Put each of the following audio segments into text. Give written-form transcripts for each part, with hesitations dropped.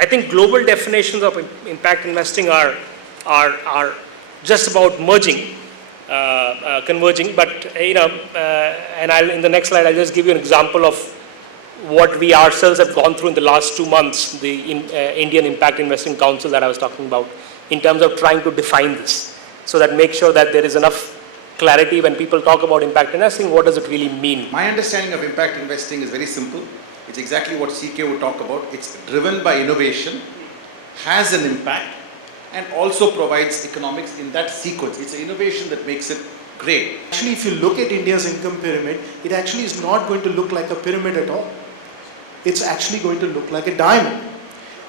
I think global definitions of impact investing are just about merging, converging. But and in the next slide I'll just give you an example of what we ourselves have gone through in the last 2 months, the Indian Impact Investing Council that I was talking about, in terms of trying to define this, so that make sure that there is enough clarity when people talk about impact investing, what does it really mean? My understanding of impact investing is very simple. It's exactly what CK would talk about. It's driven by innovation, has an impact, and also provides economics in that sequence. It's an innovation that makes it great. Actually, if you look at India's income pyramid, it actually is not going to look like a pyramid at all. It's actually going to look like a diamond.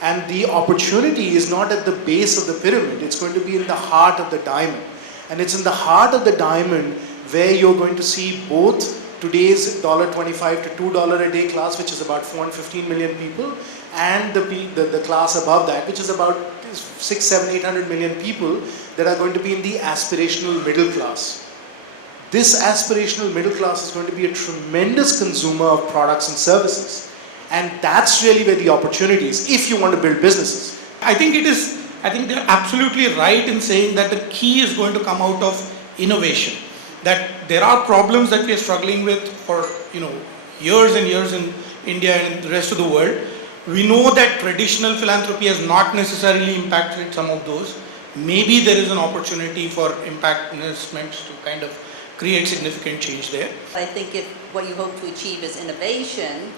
And the opportunity is not at the base of the pyramid, it's going to be in the heart of the diamond. And it's in the heart of the diamond where you're going to see both today's $25 to $2 a day class, which is about 415 million people, and the class above that, which is about 6, 7, 800 million people that are going to be in the aspirational middle class. This aspirational middle class is going to be a tremendous consumer of products and services. And that's really where the opportunity is, if you want to build businesses. I think they're absolutely right in saying that the key is going to come out of innovation. That there are problems that we are struggling with for years and years in India and the rest of the world. We know that traditional philanthropy has not necessarily impacted some of those. Maybe there is an opportunity for impact investments to kind of create significant change there. I think if what you hope to achieve is innovation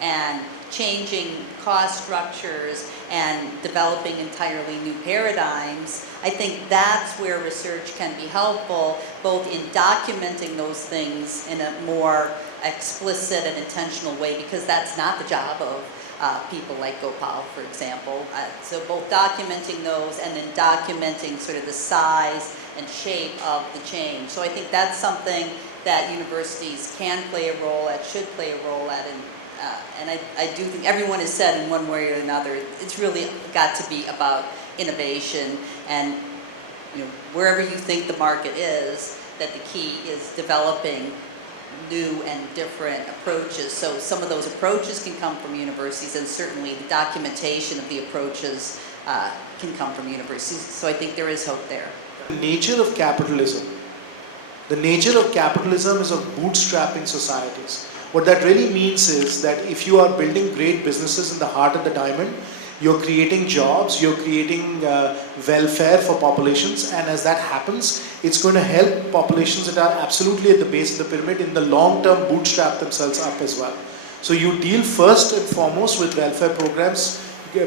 and changing cost structures and developing entirely new paradigms, I think that's where research can be helpful, both in documenting those things in a more explicit and intentional way, because that's not the job of people like Gopal, for example. So both documenting those and then documenting sort of the size and shape of the change. So I think that's something that universities can play a role at, should play a role at, and I do think everyone has said in one way or another, it's really got to be about innovation, and wherever you think the market is, that the key is developing new and different approaches. So some of those approaches can come from universities, and certainly the documentation of the approaches can come from universities. So I think there is hope there. The nature of capitalism is of bootstrapping societies. What that really means is that if you are building great businesses in the heart of the diamond, you're creating jobs, you're creating welfare for populations, and as that happens, it's going to help populations that are absolutely at the base of the pyramid in the long term bootstrap themselves up as well. So you deal first and foremost with welfare programs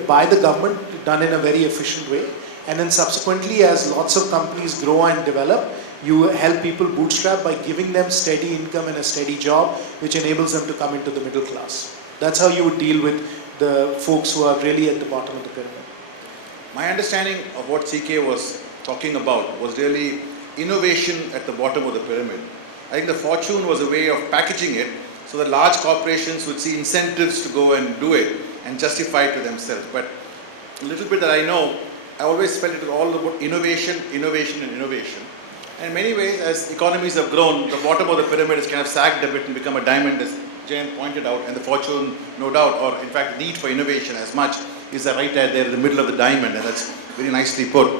by the government done in a very efficient way, and then subsequently, as lots of companies grow and develop, you help people bootstrap by giving them steady income and a steady job, which enables them to come into the middle class. That's how you would deal with the folks who are really at the bottom of the pyramid. My understanding of what CK was talking about was really innovation at the bottom of the pyramid. I think the fortune was a way of packaging it so that large corporations would see incentives to go and do it and justify it to themselves. But a little bit that I know, I always felt it was all about innovation, innovation, and innovation. And in many ways, as economies have grown, the bottom of the pyramid has kind of sagged a bit and become a diamond, as Jayant pointed out, and the fortune, no doubt, or in fact, need for innovation as much is right there in the middle of the diamond, and that's very nicely put.